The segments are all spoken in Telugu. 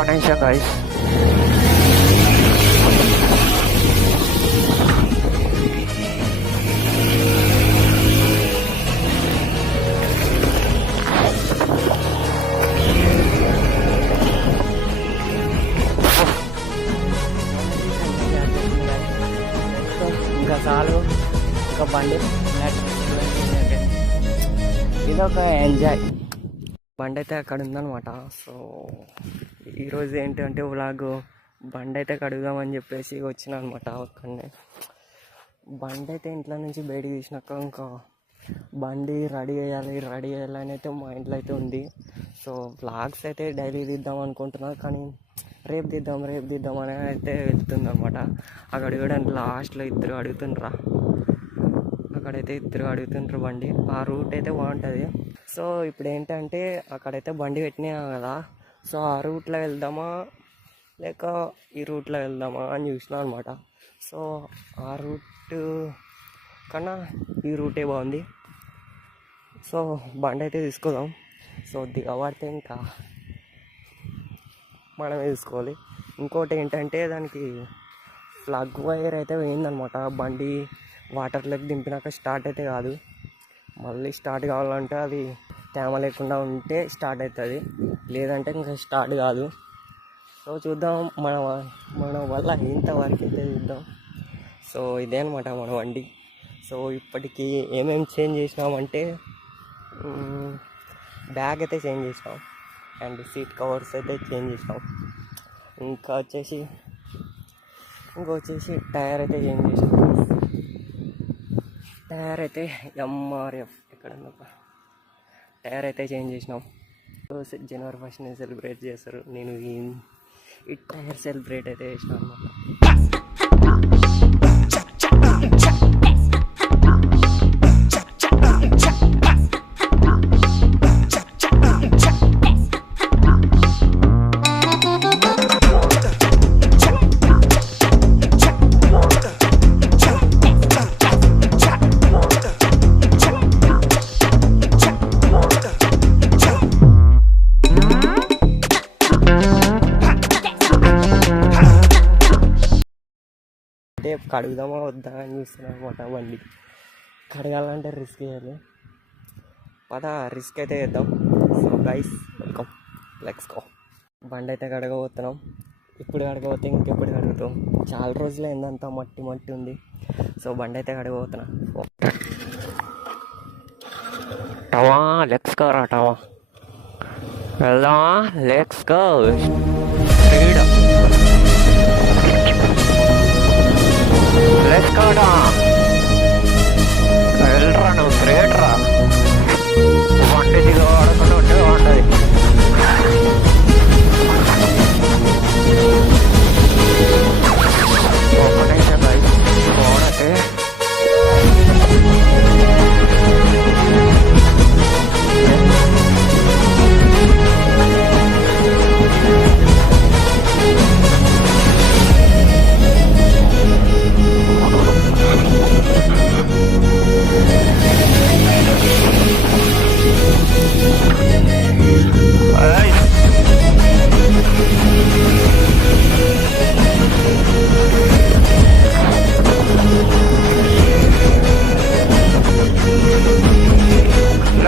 ఒక్క నిమిషం గైస్. ఇంకా చాలు, ఇంకా బండి ఇది ఒక ఎంజాయ్. బండి అయితే అక్కడ ఉందన్నమాట. సో ఈరోజు ఏంటంటే వ్లాగ్ బండి అయితే కడుగుదామని చెప్పేసి వచ్చిన అనమాట. అక్కడనే బండి అయితే ఇంట్లో నుంచి బయటికి తీసినాక ఇంకా బండి రెడీ చేయాలని అయితే మా ఇంట్లో అయితే ఉంది. సో వ్లాగ్స్ అయితే డైలీ తీద్దాం అనుకుంటున్నా, కానీ రేపు తీద్దాం అని అయితే వెళ్తుంది అనమాట. అక్కడ చూడండి లాస్ట్లో ఇద్దరు అడుగుతుండ్రు బండి. ఆ రూట్ అయితే బాగుంటుంది. సో ఇప్పుడు ఏంటంటే అక్కడైతే బండి పెట్టినా కదా, సో ఆ రూట్లో వెళ్దామా లేక ఈ రూట్లో వెళ్దామా అని చూసినా అనమాట. సో ఆ రూట్ కన్నా ఈ రూటే బాగుంది. సో బండి అయితే తీసుకుందాం. సో దిగబడితే ఇంకా మనమే తీసుకోవాలి. ఇంకోటి ఏంటంటే దానికి ప్లగ్ వైర్ అయితే పోయిందనమాట. బండి వాటర్లోకి దింపినాక స్టార్ట్ అయితే కాదు. మళ్ళీ స్టార్ట్ కావాలంటే అది తేమ లేకుండా ఉంటే స్టార్ట్ అవుతుంది, లేదంటే ఇంకా స్టార్ట్ కాదు. సో చూద్దాం మన వల్ల ఇంతవరకు అయితే చూద్దాం. సో ఇదే అనమాట మన బండి. సో ఇప్పటికీ ఏమేమి చేంజ్ చేసినామంటే బ్యాగ్ అయితే చేంజ్ చేసినాం, అండ్ సీట్ కవర్స్ అయితే చేంజ్ చేసినాం. ఇంకా వచ్చేసి టైర్ అయితే చేంజ్ చేసినాం. టైర్ అయితే ఎంఆర్ఎఫ్ టైర్ అయితే చేంజ్ చేసినాం. జనవరి 1st సెలబ్రేట్ చేస్తారు. నేను ఈ టైర్ సెలబ్రేట్ అయితే చేసిన అనమాట. కడుగుదామా వద్దా అని చూస్తున్నాను అనమాట. బండి కడగాలంటే రిస్క్ చేయాలి. రిస్క్ అయితే చేద్దాం. So guys welcome, let's go. బండి అయితే కడగబోతున్నాం. ఇప్పుడు కడగబోతే ఇంకెప్పుడు కడుగుతాం. చాలా రోజులు ఏందంతా మట్టి ఉంది. సో బండి అయితే కడగబోతున్నా. టవా లెట్స్ గో రా, టవా వెళ్దామా, లెట్స్ గో. లెట్స్ గో డా, వెళ్ళరా నువ్వు, గ్రేట్ రా. బండి దిగబడకుండా ఉంటే బాగుంటుంది. ఒక్క నిమిషం బాగుంటే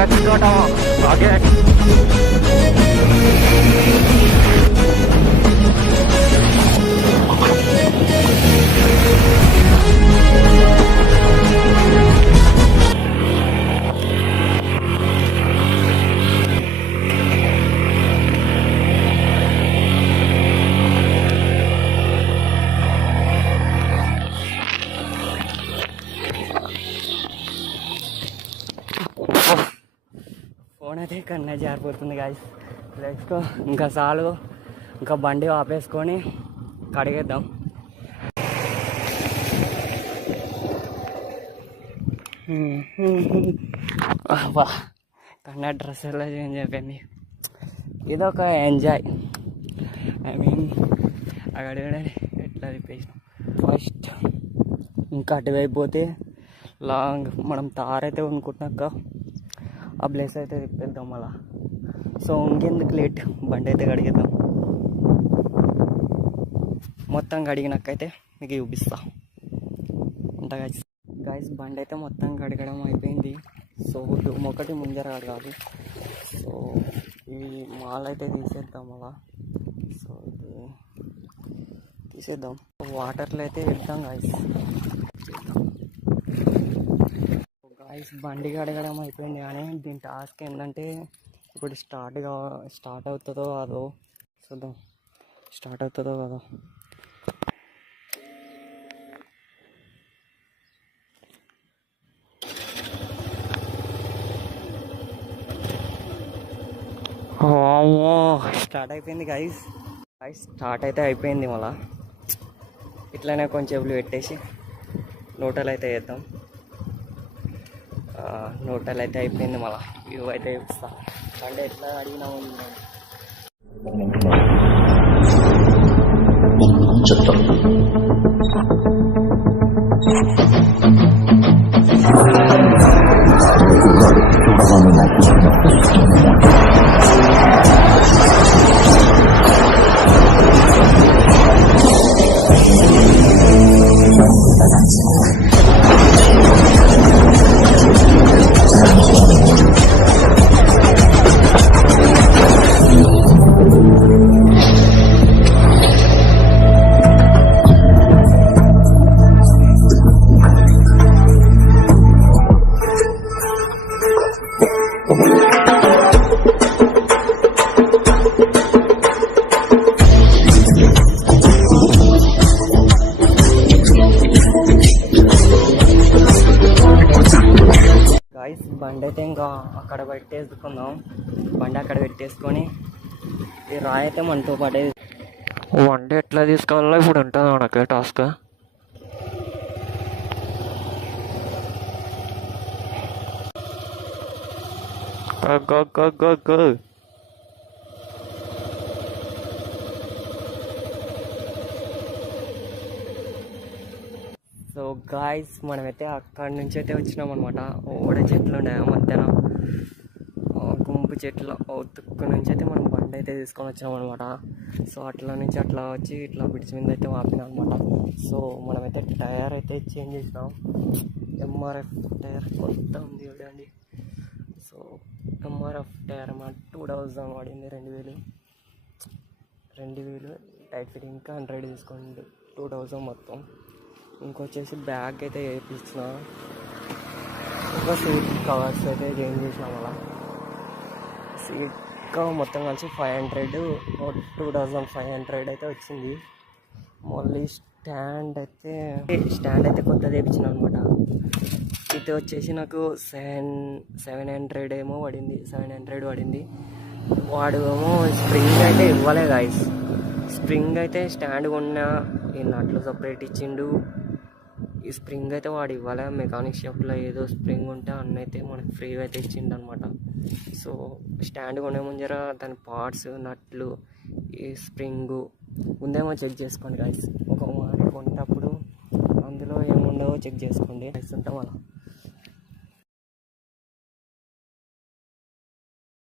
let's go down again. Phone అయితే కన్నా జారిపోతుంది గాయస్. Let's go. ఇంకా చాలు, ఇంకా బండి ఆపేసుకొని కడిగేద్దాం. వా కన్నా డ్రెస్ ఎలా చేంజ్ అయిపోయింది. ఇదొక ఎంజాయ్. ఐ మీన్ అక్కడ ఎట్లా తిప్పేసినాం. ఫస్ట్ ఇంకా అటువైపు పోతే లాంగ్ మనం తార్ అయితే కొనుక్కుంటున్నాక ఆ ప్లేస్ అయితే తిప్పేద్దాం అలా. సో ఇంకెందుకు లేట్, బండి అయితే కడిగేద్దాం. మొత్తం కడిగినాకైతే మీకు చూపిస్తా అంట గైస్ బండి అయితే మొత్తం కడగడం అయిపోయింది. సో దుమ్ము ఒకటి ముందర కడగాలి. సో ఈ మాల్ అయితే తీసేద్దాం అలా. సో ఇది తీసేద్దాం, వాటర్లో అయితే వేద్దాం గైస్. గైస్ బండి కడగడం అయిపోయింది, కానీ దీని టాస్క్ ఏంటంటే ఇప్పుడు స్టార్ట్ అవుతుందో కాదో చూద్దాం. స్టార్ట్ అవుతుందో కాదో. స్టార్ట్ అయిపోయింది గైస్. స్టార్ట్ అయితే అయిపోయింది. మళ్ళా ఇట్లానే కొంచెం పెట్టేసి నోటలు అయితే వేద్దాం. నోటలు అయితే అయిపోయింది. మళ్ళీ వ్యూ అయితే చూపిస్తా. అంటే ఎట్లా అడిగినాము గైస్. బండి అయితే ఇంకా అక్కడ పెట్టేసుకుందాం. బండి అక్కడ పెట్టేసుకొని ఈ రాయి అయితే మనతో పాటే వండి ఎట్లా తీసుకోవాలో ఇప్పుడు ఉంటుంది మనకి టాస్క్. గో. సో గాయస్ మనమైతే అక్కడి నుంచి అయితే వచ్చినాం అనమాట. ఓడ చెట్లు ఉన్నాయి మధ్యాహ్నం, గుంపు చెట్లు తుక్కు నుంచి అయితే మనం బండి అయితే తీసుకొని వచ్చినాం అనమాట. సో అట్లా నుంచి అట్లా వచ్చి ఇట్లా బ్రిడ్జ్ మీద అయితే ఆపినాం అనమాట. సో మనమైతే టైర్ అయితే చేంజ్ చేసినాం. ఎంఆర్ఎఫ్ టైర్ కొత్త ఉంది చూడండి. సో ఎంఆర్ఎఫ్ టైర్ అన్నమాట 2000 పడింది. 2000 టైట్ ఫిట్ ఇంకా 100 తీసుకోండి. 2000 మొత్తం. ఇంకొచ్చేసి బ్యాగ్ అయితే వేయించిన, ఇంకా సీట్ కవర్స్ అయితే చేంజ్ చేసినాం. అలా సీట్ కవర్ మొత్తం కలిసి 500 2500 అయితే వచ్చింది. మళ్ళీ స్టాండ్ అయితే కొత్తది వేయించిన అనమాట. ఇది వచ్చేసి నాకు 700 ఏమో పడింది. 700 పడింది. వాడు ఏమో స్ప్రింగ్ అయితే ఇవ్వలే గాయస్. స్ప్రింగ్ అయితే స్టాండ్ కొన్నా, ఈ నట్లు సపరేట్ ఇచ్చిండు. ఈ స్ప్రింగ్ అయితే వాడు ఇవ్వాలి. మెకానిక్ షాప్లో ఏదో స్ప్రింగ్ ఉంటే అయితే మనకు ఫ్రీగా అయితే ఇచ్చిండు అనమాట. సో స్టాండ్ కొనే ముందర దాని పార్ట్స్, నట్లు, ఈ స్ప్రింగు ఉందేమో చెక్ చేసుకోండి గైస్. ఒక మాట కొనేటప్పుడు అందులో ఏముండవో చెక్ చేసుకోండి. ఉంటాం అలా.